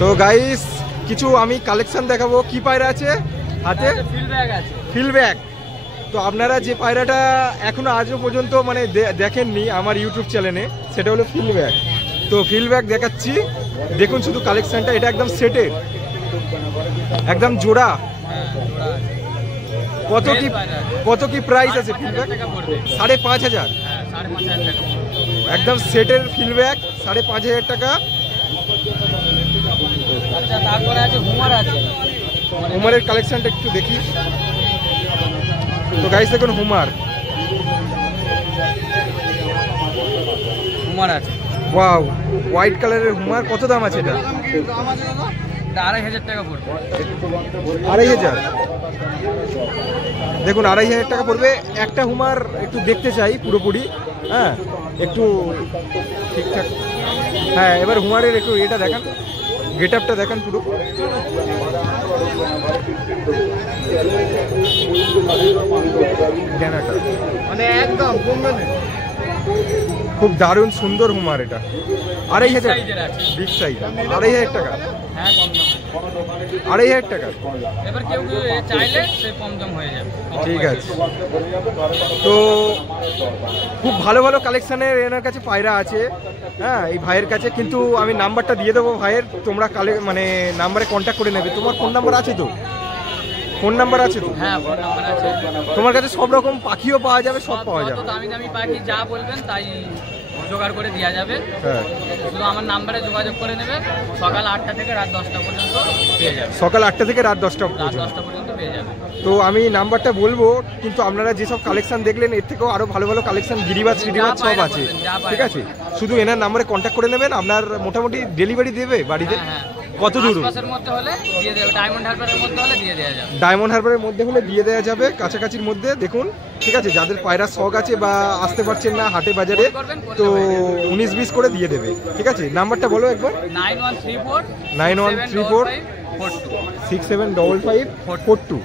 তো গাইস কিছু আমি কালেকশন দেখাবো। কি পায়রা আছে হাতে? Fill bag. তো আপনারা যে পায়রাটা এখনো আজও পর্যন্ত মানে দেখেননি আমার ইউটিউব চ্যানেলে, সেটা হলো ফিল ব্যাগ। তো ফিল ব্যাগ দেখাচ্ছি, দেখুন শুধু কালেকশনটা। এটা একদম সেটের, একদম জোড়া। কত কি প্রাইস আছে ফিল ব্যাগ? 5,500। একদম সেটের ফিল ব্যাগ 5,500 টাকা। হুমারের কালেকশনটা একটু দেখি। তো গাইস দেখুন হুমার আছে। ওয়াও, হোয়াইট কালারের হুমার। কত দাম আছে এটা? 2,500 টাকা পড়বে। 2,500? দেখুন 2,500 টাকা পড়বে। একটা হুমার একটু দেখতে চাই পুরোপুরি, হ্যাঁ একটু ঠিকঠাক। হ্যাঁ, এবার হুমারের একটু এটা দেখান, গেট আপটা দেখান পুরো। মানে একদম খুব দারুণ সুন্দর হুমার। এটা 2,500, বিগ সাইজ। 2,500 টাকা। 2,500 টাকা। এবার কেউ চাইলে সে কম দাম হয়ে যাবে। ঠিক আছে। তো খুব ভালো ভালো কালেকশনের এনার কাছে পায়রা আছে, হ্যাঁ এই ভাইয়ের কাছে। কিন্তু আমি নাম্বারটা দিয়ে দেবো ভাইয়ের, তোমরা মানে নাম্বারে কন্ট্যাক্ট করে নেবে। তোমার ফোন নাম্বার আছে তো? ফোন নাম্বার আছে তো? হ্যাঁ, ফোন নাম্বার আছে। তোমার কাছে সব রকম পাখিও পাওয়া যাবে, সব পাওয়া যাবে। দামি দামি পাখি যা বলবেন তাই জোগাড় করে দেওয়া যাবে। হ্যাঁ, শুধু আমার নাম্বারে যোগাযোগ করে নেবে। সকাল 8টা থেকে রাত 10টা পর্যন্ত পেয়ে যাবে। সকাল 8টা থেকে রাত 10টা পর্যন্ত পেয়ে যাবে। তো আমি নাম্বারটা বলবো, কিন্তু আপনারা যেসব কালেকশন দেখলেন এর থেকেও আরো ভালো ভালো কালেকশন গিরিবাজ সব আছে, ঠিক আছে? শুধু এনার নাম্বারে কন্ট্যাক্ট করে নেবেন। আপনার মোটামুটি ডেলিভারি দেবে বাড়িতে? কত দূর? মধ্যে হলে দিয়ে দেবে। ডায়মন্ড হারবারের মধ্যে হলে দিয়ে দেওয়া যাবে। ডায়মন্ড হারবারের মধ্যে হলে দিয়ে দেওয়া যাবে, কাছাকাছির মধ্যে। দেখুন, ঠিক আছে, যাদের পায়রা শখ আছে বা আসতে পারছেন না হাটে বাজারে, তো 19-20 করে দিয়ে দেবে, ঠিক আছে? নাম্বারটা বলো একবার। 9134 675542।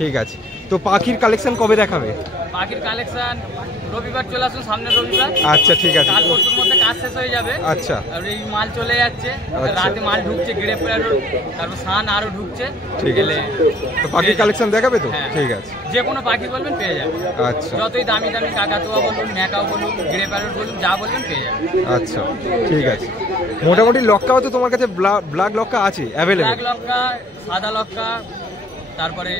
ঠিক আছে। তো পাখির কালেকশন কবে দেখাবে? পাখির কালেকশন রবিবার চলে আসুন, সামনের রবিবার। আচ্ছা, ঠিক আছে। কাল পরশুর মধ্যে কাজ শেষ হয়ে যাবে। আচ্ছা। আর এই মাল চলে যাচ্ছে, রাতে মাল ঢুকছে, গ্রে প্যারট, তারপর সান আরো ঢুকছে। ঠিক আছে। তো পাখির কালেকশন দেখাবে তো? ঠিক আছে। যে কোনো পাখি বলবেন পেয়ে যাবে। আচ্ছা। যতই দামি দামি কাকাতুয়া বলুন, ন্যাকাও বলুন, গ্রে প্যারট বলুন, যা বলবেন পেয়ে যাবে। আচ্ছা, ঠিক আছে। মোটামুটি লক্কাও তো তোমার কাছে ব্ল্যাক লক্কা আছে অ্যাভেলেবল? ব্ল্যাক লক্কা, সাদা লক্কা, তারপরে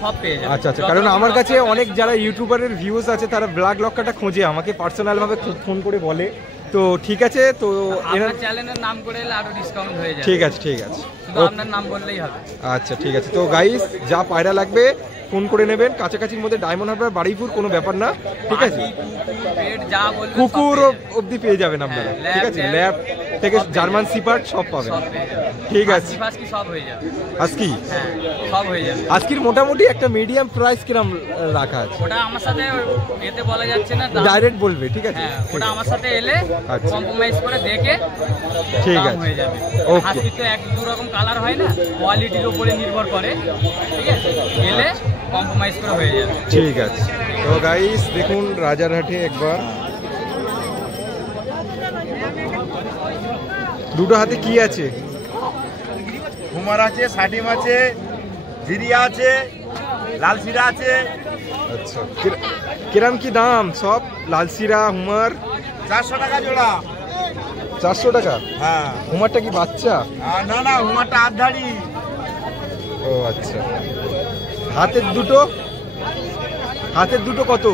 সব পেয়ে যাবে। আচ্ছা আচ্ছা। কারণ আমার কাছে অনেক যারা ইউটিউবারের ভিউজ আছে, তারা ব্ল্যাক লক্কাটা খোঁজে, আমাকে পার্সোনাল ভাবে ফোন করে বলে। তো ঠিক আছে, তো আপনার চ্যানেলের নাম করে এলে আরো ডিসকাউন্ট হয়ে যাবে। ঠিক আছে, ঠিক আছে। শুধু আপনার নাম বললেই হবে। আচ্ছা, ঠিক আছে। তো গাইস, যা পায়রা লাগবে ফোন করে নেবেন। কাছাকাছির মধ্যে ডায়মন্ড হারবার, বারুইপুর, কোনো ব্যাপার না, ঠিক আছে? কুকুর অবধি পেয়ে যাবেন আপনারা, ঠিক আছে? ল্যাব থেকে জার্মান সিপার্ড সব পাবেন, ঠিক আছে? আজকি সব হয়ে যাবে। আজকের মোটামুটি একটা মিডিয়াম প্রাইস কিরম রাখা আছে? ওটা আমার সাথে এতে বলা যাচ্ছে না, ডাইরেক্ট বলবে, ঠিক আছে? ওটা আমার সাথে এলে কম্প্রোমাইজ করে দেখে ঠিক আছে হয়ে যাবে। আজকে তো এক দু রকম কালার হয় না, কোয়ালিটির উপরে নির্ভর করে, ঠিক আছে? এলে কম্প্রোমাইজ করে হয়ে যাবে। ঠিক আছে। তো গাইস দেখুন রাজারহাটে একবার দুটো হাতে কি আছে? হুমার আছে, সাটিম আছে, জিরিয়া আছে, লালশিরা আছে। আচ্ছা, কিরম কি দাম সব? লালশিরা, হুমার 400 টাকা জোড়া। 400 টাকা? হ্যাঁ। হুমারটা কি বাচ্চা? না না, হুমারটা আধধাড়ি। ও আচ্ছা। হাতের দুটো? হাতের দুটো কত?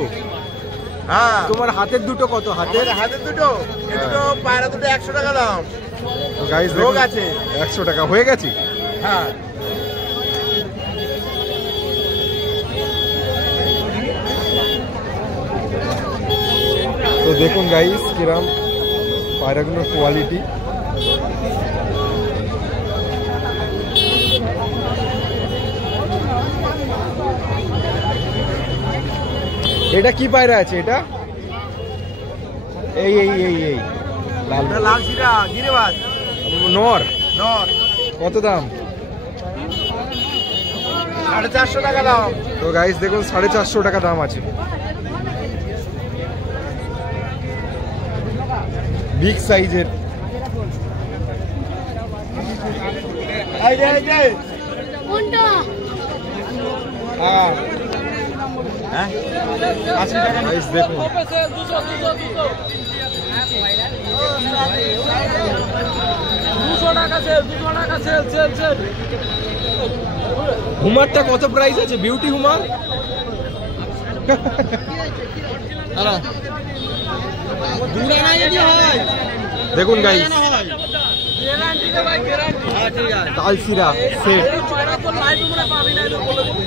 হ্যাঁ। তোমার হাতের দুটো কত? হাতের দুটো, এই দুটো পায়রা দুটো 100 টাকা দাম। গাইস রোগ আছে 100 টাকা হয়ে গেছে। হ্যাঁ। তো দেখুন গাইস কিরম পায়রাগুলোর কোয়ালিটি। এটা কি পায়রা আছে? এটা এই এই এই এই লালশিরা গিরিবাজ নর। নর কত দাম? 450 টাকা দাম। তো গাইস দেখুন 450 টাকা দাম আছে। বিগ সাইজের। কোনটা? হ্যাঁ 80 টাকা গাইস দেখুন। হুমারটা কত প্রাইস আছে? বিউটি হুমার দেখুন গাইস, কালসিরা সেট,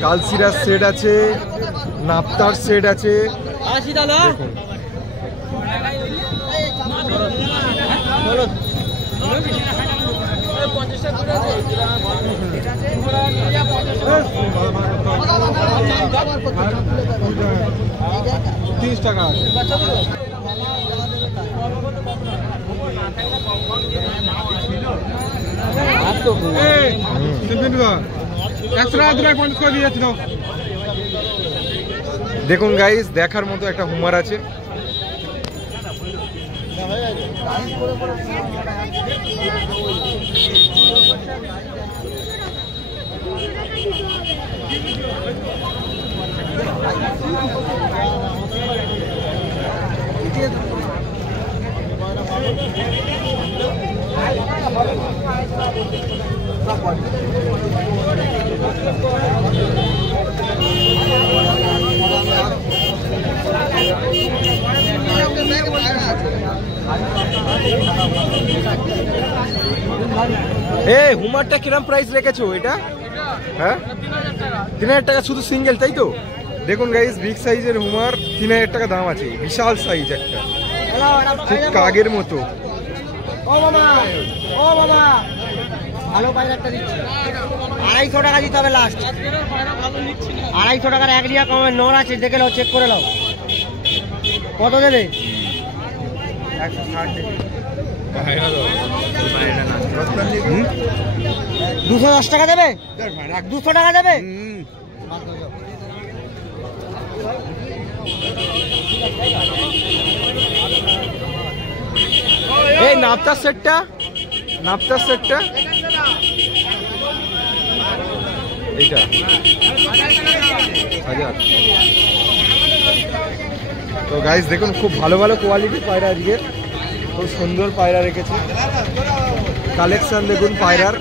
কালসিরা সেট আছে, নাপ্তার সেট আছে দেখুন। $30 টাকা আছে। দেখুন গাইস, দেখার মতো একটা হুমার আছে। হুমারটা কিরম প্রাইস রেখেছো এটা? হ্যাঁ 3000 টাকা শুধু সিঙ্গেল, তাই তো? দেখুন গাইস, বিগ সাইজের হুমার 3000 টাকা দাম আছে। বিশাল সাইজ একটা, ঠিক কাগের মতো। ও বাবা ভালো বাজারটা দিচ্ছি। 250 টাকা দিতে হবে লাস্ট। 250 টাকার এক লিয়া কমে নর আছে, দেখে নাও, চেক করে নাও। কত দেবে? 210 টাকা দেবে? 200 টাকা দেবে? এই নাপ্তার সেটটা, নাপ্তার সেটটা এইটা 1000। তো গাইস দেখুন, খুব ভালো ভালো কোয়ালিটি পায়রা আজকে, খুব সুন্দর পায়রা রেখেছে। কালেকশন দেখুন পায়রার।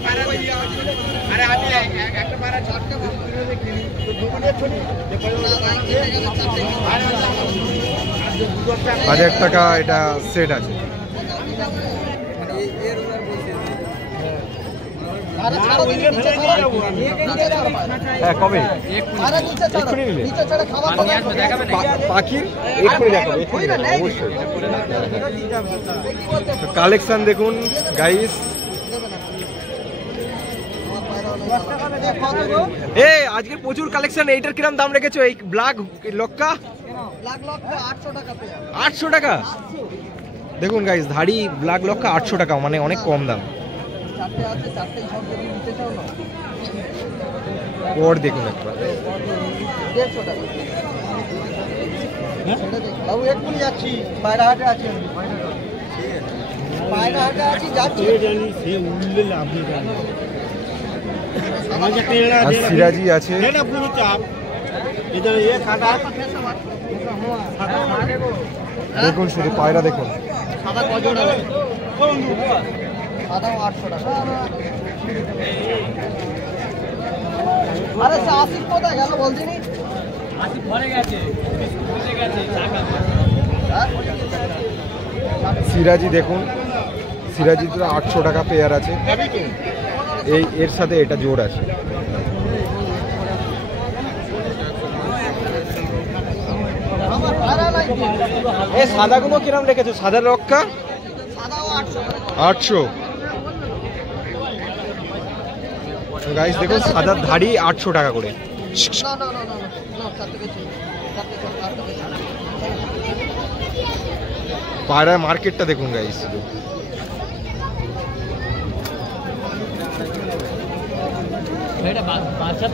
$1000 এটা সেট আছে। হ্যাঁ কবে? এক্ষুনি নিলে পাখির এক্ষুনি দেখাবো, এক্ষুনি দেখাবো অবশ্যই। কালেকশন দেখুন গাইস। আজকে প্রচুর কালেকশন। এইটার কিরম দাম রেখেছো? এই ব্ল্যাক লক্কা 800 টাকা। দেখুন গাইস, ধাড়ি ব্ল্যাক লক্কা 800 টাকা, মানে অনেক কম দাম। পর দেখুন একবার, বাবু এক্ষুনি যাচ্ছি, পায়রা হাটে আছি, পায়রা হাটে আছি, যাচ্ছি। আর সিরাজি আছে। দেখুন শুধু পায়রা দেখুন। সাদা 800 টাকা। আরে আসিফ কোথায় গেল বলছিনি? আসিফ ঘরে গেছে, বিস্কুট গেছে, সিরাজি দেখুন, সিরাজি তো 800 টাকা পেয়ার আছে। এই এর সাথে এটা জোড় আছে। এই সাদাগুলো কিরম রেখেছো? সাদার রক্ষা 800। গাইস দেখুন, সাদার ধাড়ি 800 টাকা করে। পায়রার মার্কেটটা দেখুন গাইস। বাচ্চা